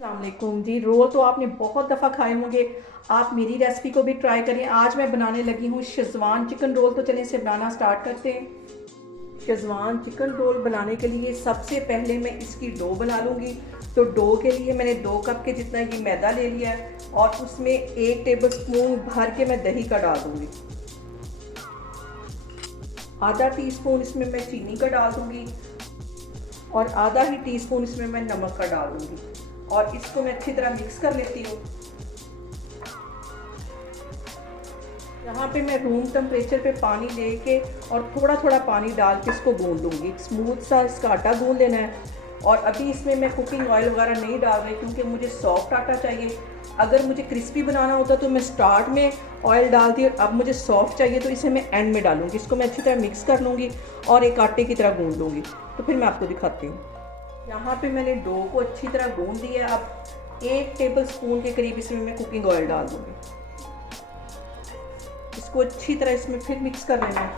अस्सलाम वालेकुम जी। रोल तो आपने बहुत दफ़ा खाए होंगे। आप मेरी रेसिपी को भी ट्राई करिए। आज मैं बनाने लगी हूँ शेज़वान चिकन रोल। तो चलिए इसे बनाना स्टार्ट करते हैं। शेज़वान चिकन रोल बनाने के लिए सबसे पहले मैं इसकी डो बना लूँगी। तो डो के लिए मैंने 2 कप के जितना ही मैदा ले लिया है और उसमें 1 टेबल स्पून भर के मैं दही का डाल दूँगी। आधा टीस्पून इसमें मैं चीनी का डाल दूँगी और आधा ही टीस्पून इसमें मैं नमक का डाल दूँगी और इसको मैं अच्छी तरह मिक्स कर लेती हूँ। यहाँ पे मैं रूम टेम्परेचर पे पानी लेके और थोड़ा थोड़ा पानी डाल के इसको गूंद लूँगी। स्मूथ सा इसका आटा गूंद लेना है। और अभी इसमें मैं कुकिंग ऑयल वगैरह नहीं डाल रही क्योंकि मुझे सॉफ्ट आटा चाहिए। अगर मुझे क्रिस्पी बनाना होता तो मैं स्टार्ट में ऑयल डाल दी, अब मुझे सॉफ्ट चाहिए तो इसे मैं एंड में डालूँगी। इसको मैं अच्छी तरह मिक्स कर लूँगी और एक आटे की तरह गूंद लूँगी। तो फिर मैं आपको दिखाती हूँ। यहाँ पे मैंने डो को अच्छी तरह गूंद दिया है। अब 1 टेबल स्पून के करीब इसमें मैं कुकिंग ऑयल डाल दूँगी। इसको अच्छी तरह इसमें फिर मिक्स कर लेना है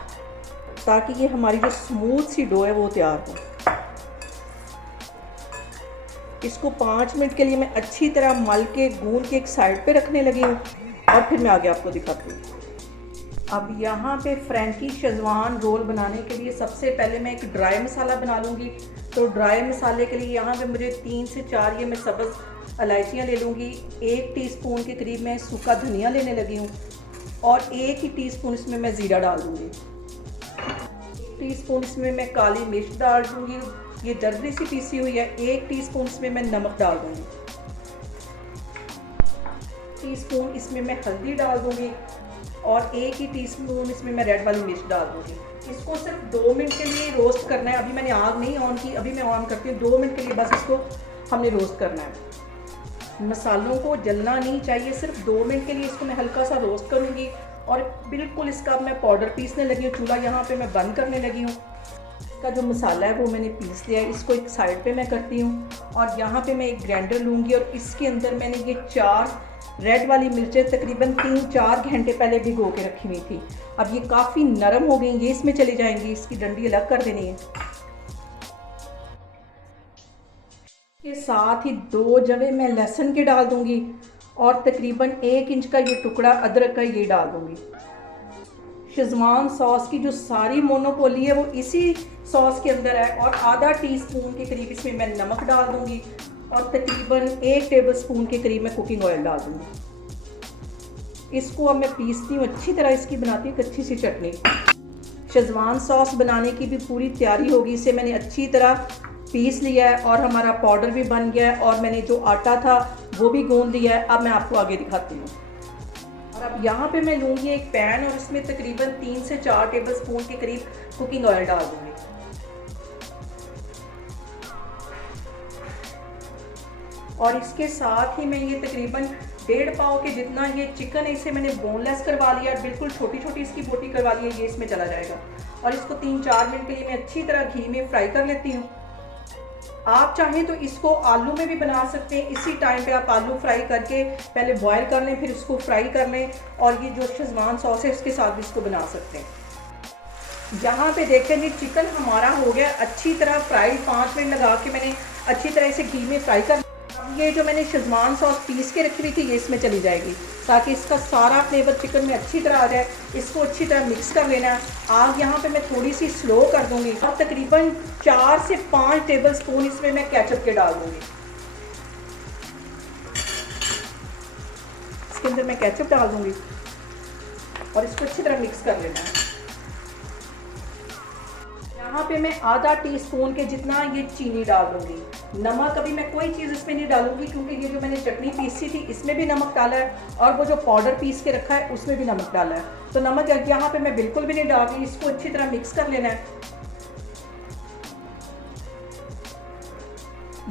ताकि ये हमारी जो स्मूथ सी डो है वो तैयार हो। इसको 5 मिनट के लिए मैं अच्छी तरह मल के गूंद के एक साइड पे रखने लगी हूँ और फिर मैं आगे आपको दिखाती हूँ। अब यहाँ पे फ्रेंकी शेज़वान रोल बनाने के लिए सबसे पहले मैं एक ड्राई मसाला बना लूँगी। तो ड्राई मसाले के लिए यहाँ पे मुझे 3 से 4 ये मैं सब्ज़ इलायचियाँ ले लूँगी। 1 टीस्पून के करीब मैं सूखा धनिया लेने लगी हूँ और 1 ही टीस्पून इसमें मैं ज़ीरा डाल दूँगी। 1 टीस्पून इसमें मैं काली मिर्च डाल दूँगी, ये दरदरी सी पीसी हुई है। 1 टीस्पून इसमें मैं नमक डाल दूँगी। टीस्पून इसमें मैं हल्दी डाल दूँगी और 1 ही टीस्पून इसमें मैं रेड वाली मिर्च डाल दूँगी। इसको सिर्फ 2 मिनट के लिए रोस्ट करना है। अभी मैंने आग नहीं ऑन की, अभी मैं ऑन करती हूँ। 2 मिनट के लिए बस इसको हमने रोस्ट करना है। मसालों को जलना नहीं चाहिए, सिर्फ 2 मिनट के लिए इसको मैं हल्का सा रोस्ट करूँगी और बिल्कुल इसका मैं पाउडर पीसने लगी हूँ। चूल्हा यहाँ पे मैं बंद करने लगी हूँ। इसका जो मसाला है वो मैंने पीस लिया है। इसको एक साइड पे मैं करती हूँ और यहाँ पे मैं एक ग्राइंडर लूँगी और इसके अंदर मैंने ये 4 रेड वाली मिर्चें तकरीबन 3-4 घंटे पहले भिगो के रखी हुई थी। अब ये काफ़ी नरम हो गई, ये इसमें चली जाएंगी। इसकी डंडी अलग कर देनी है। के साथ ही 2 जवे मैं लहसुन के डाल दूंगी और तकरीबन 1 इंच का ये टुकड़ा अदरक का ये डाल दूंगी। शेज़वान सॉस की जो सारी मोनोपोली है वो इसी सॉस के अंदर है। और आधा टीस्पून के करीब इसमें मैं नमक डाल दूंगी और तकरीबन 1 टेबल स्पून के करीब मैं कुकिंग ऑयल डाल दूंगी। इसको अब मैं पीसती हूँ अच्छी तरह। इसकी बनाती हूँ अच्छी सी चटनी। शेज़वान सॉस बनाने की भी पूरी तैयारी होगी। इसे मैंने अच्छी तरह पीस लिया है और हमारा पाउडर भी बन गया है और मैंने जो आटा था वो भी गूंद लिया है। अब मैं आपको आगे दिखाती हूँ। और अब यहाँ पे मैं लूँगी एक पैन और इसमें तकरीबन 3 से 4 टेबल स्पून के करीब कुकिंग ऑयल डाल दूँगी। और इसके साथ ही मैं ये तकरीबन 1.5 पाव के जितना ये चिकन है इसे मैंने बोनलेस करवा लिया, बिल्कुल छोटी छोटी इसकी बोटी करवा ली है। ये इसमें चला जाएगा और इसको 3-4 मिनट के लिए मैं अच्छी तरह घी में फ्राई कर लेती हूँ। आप चाहें तो इसको आलू में भी बना सकते हैं। इसी टाइम पे आप आलू फ्राई करके पहले बॉयल कर लें, फिर इसको फ्राई कर लें और ये जो शेज़वान सॉस है इसके साथ भी इसको बना सकते हैं। यहाँ पे देखें ये चिकन हमारा हो गया अच्छी तरह फ्राई। 5 मिनट लगा के मैंने अच्छी तरह इसे घी में फ्राई कर। अब ये जो मैंने शेज़वान सॉस पीस के रखी हुई थी ये इसमें चली जाएगी ताकि इसका सारा फ्लेवर चिकन में अच्छी तरह आ जाए। इसको अच्छी तरह मिक्स कर लेना है। आग यहाँ पे मैं थोड़ी सी स्लो कर दूँगी और तकरीबन 4 से 5 टेबल स्पून इसमें मैं केचप के डाल दूँगी। इसके अंदर मैं केचप डाल दूँगी और इसको अच्छी तरह मिक्स कर लेना है। यहाँ पे मैं आधा टीस्पून के जितना ये चीनी डाल दूँगी। नमक अभी मैं कोई चीज़ इसमें नहीं डालूंगी क्योंकि ये जो मैंने चटनी पीसी थी इसमें भी नमक डाला है और वो जो पाउडर पीस के रखा है उसमें भी नमक डाला है। तो नमक यहाँ पे मैं बिल्कुल भी नहीं डाल रही। इसको अच्छी तरह मिक्स कर लेना है।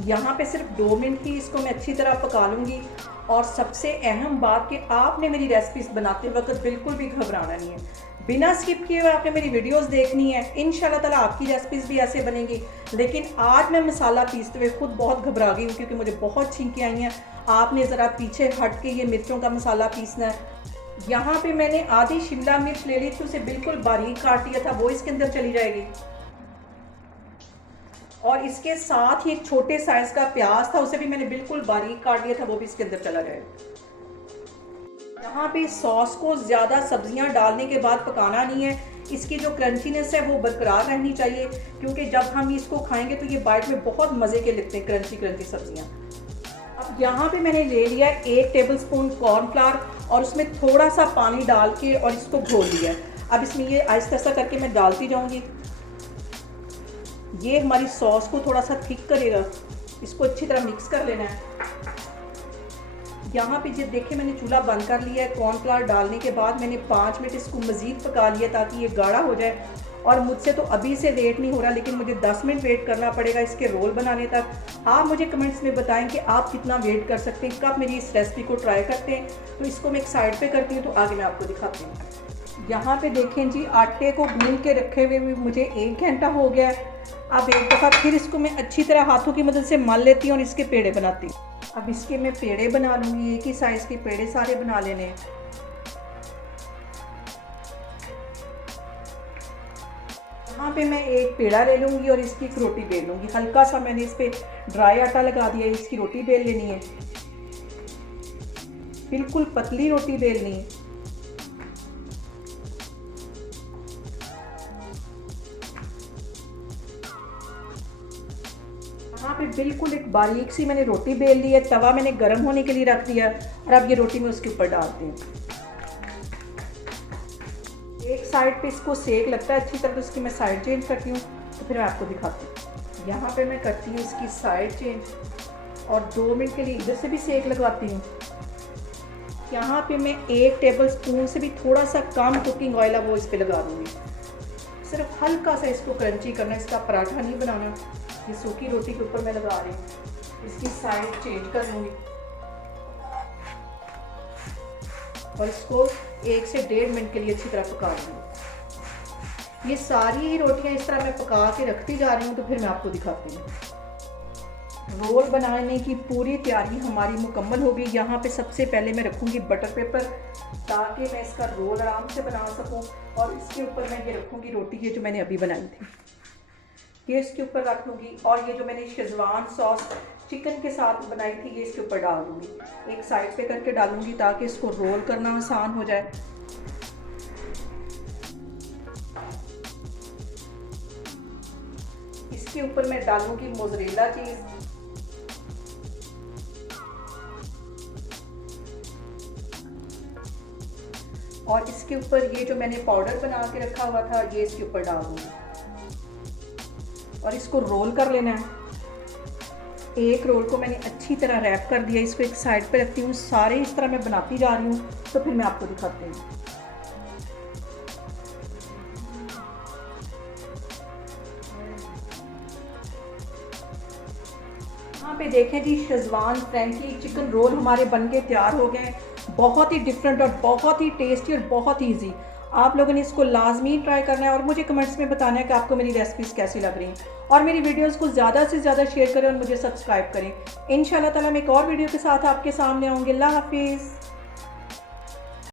यहाँ पे सिर्फ 2 मिनट ही इसको मैं अच्छी तरह पका लूँगी। और सबसे अहम बात कि आपने मेरी रेसिपीज़ बनाते वक्त बिल्कुल भी घबराना नहीं है। बिना स्किप किए हुए आपने मेरी वीडियोस देखनी है। इंशाल्लाह ताला आपकी रेसिपीज़ भी ऐसे बनेंगी। लेकिन आज मैं मसाला पीसते हुए खुद बहुत घबरा गई हूँ क्योंकि मुझे बहुत छींकें आई हैं। आपने ज़रा पीछे हट के ये मिर्चों का मसाला पीसना है। यहाँ पे मैंने आधी शिमला मिर्च ले ली थी, उसे बिल्कुल बारीक काट लिया था, वो इसके अंदर चली जाएगी। और इसके साथ ही एक छोटे साइज़ का प्याज था, उसे भी मैंने बिल्कुल बारीक काट लिया था, वो भी इसके अंदर चला जाएगा। यहाँ पे सॉस को ज़्यादा सब्जियाँ डालने के बाद पकाना नहीं है, इसकी जो क्रंचीनेस है वो बरकरार रहनी चाहिए, क्योंकि जब हम इसको खाएंगे तो ये बाइट में बहुत मज़े के लगते हैं क्रंची क्रंची सब्जियाँ। अब यहाँ पे मैंने ले लिया 1 टेबलस्पून कॉर्नफ्लावर और उसमें थोड़ा सा पानी डाल के और इसको घोल लिया। अब इसमें ये आहिस्ता आहिस्ता करके मैं डालती जाऊँगी। ये हमारी सॉस को थोड़ा सा थिक करेगा, इसको अच्छी तरह मिक्स कर लेना है। यहाँ पे जो देखिए मैंने चूल्हा बंद कर लिया है। कॉर्नफ्लावर डालने के बाद मैंने 5 मिनट इसको मज़ीद पका लिया ताकि ये गाढ़ा हो जाए। और मुझसे तो अभी से वेट नहीं हो रहा, लेकिन मुझे 10 मिनट वेट करना पड़ेगा इसके रोल बनाने तक। आप मुझे कमेंट्स में बताएं कि आप कितना वेट कर सकते हैं, कब मेरी इस रेसिपी को ट्राई करते हैं। तो इसको मैं एक साइड पे करती हूँ, तो आगे मैं आपको दिखाती हूँ। यहाँ पे देखें जी, आटे को गूंद के रखे हुए मुझे 1 घंटा हो गया है। अब एक दफ़ा फिर इसको मैं अच्छी तरह हाथों की मदद से मल लेती हूँ और इसके पेड़े बनाती हूँ। अब इसके मैं पेड़े बना लूँगी, एक ही साइज़ के पेड़े सारे बना लेने। यहाँ पे मैं एक पेड़ा ले लूँगी और इसकी एक रोटी बेल लूँगी। हल्का सा मैंने इस पे ड्राई आटा लगा दिया, इसकी रोटी बेल लेनी है, बिल्कुल पतली रोटी बेलनी है। यहाँ पे बिल्कुल एक बारीक सी मैंने रोटी बेल ली है। तवा मैंने गर्म होने के लिए रख दिया और अब ये रोटी मैं उसके ऊपर डालती हूँ। एक साइड पे इसको सेक लगता है अच्छी तरह, तो इसकी मैं साइड चेंज करती हूँ, तो फिर मैं आपको दिखाती हूँ। यहाँ पे मैं करती हूँ इसकी साइड चेंज और 2 मिनट के लिए इधर से भी सेक लगवाती हूँ। यहाँ पे मैं 1 टेबलस्पून से भी थोड़ा सा कम कुकिंग ऑयल है वो इस पर लगा दूँगी। सिर्फ हल्का सा इसको क्रंची करना, इसका पराठा नहीं बनाना। ये सूखी रोटी के ऊपर मैं लगा रही हूँ। इसकी साइड चेंज कर लूँगी और इसको 1 से 1.5 मिनट के लिए अच्छी तरह पका लूँगी। ये सारी ही रोटियाँ इस तरह मैं पका के रखती जा रही हूँ, तो फिर मैं आपको दिखाती हूँ। रोल बनाने की पूरी तैयारी हमारी मुकम्मल हो गई। यहाँ पे सबसे पहले मैं रखूँगी बटर पेपर, ताकि मैं इसका रोल आराम से बना सकूँ। और इसके ऊपर मैं ये रखूँगी रोटी, ये जो मैंने अभी बनाई थी, ये इसके ऊपर रख लूँगी। और ये जो मैंने शेजवान सॉस चिकन के साथ बनाई थी, ये इसके ऊपर डाल दूँगी। एक साइड पे करके डालूँगी ताकि इसको रोल करना आसान हो जाए। इसके ऊपर मैं डालूँगी मोज़रेला चीज़, और इसके ऊपर ये जो मैंने पाउडर बना के रखा हुआ था, ये इसके ऊपर डाल दूँगी और इसको रोल कर लेना है। एक रोल को मैंने अच्छी तरह रैप कर दिया, इसको एक साइड पे रखती हूँ। सारे इस तरह मैं बनाती जा रही हूँ, तो फिर मैं आपको दिखाती हूँ। यहाँ पे देखें जी, शेजवान फ्रैंकी चिकन रोल हमारे बनके तैयार हो गए। बहुत ही डिफरेंट और बहुत ही टेस्टी और बहुत ईजी। आप लोगों ने इसको लाजमी ट्राई करना है और मुझे कमेंट्स में बताना है कि आपको मेरी रेसिपीज़ कैसी लग रही हैं। और मेरी वीडियोस को ज़्यादा से ज़्यादा शेयर करें और मुझे सब्सक्राइब करें। इंशाल्लाह ताला मैं एक और वीडियो के साथ आपके सामने आऊँगी। अल्लाह हाफिज़।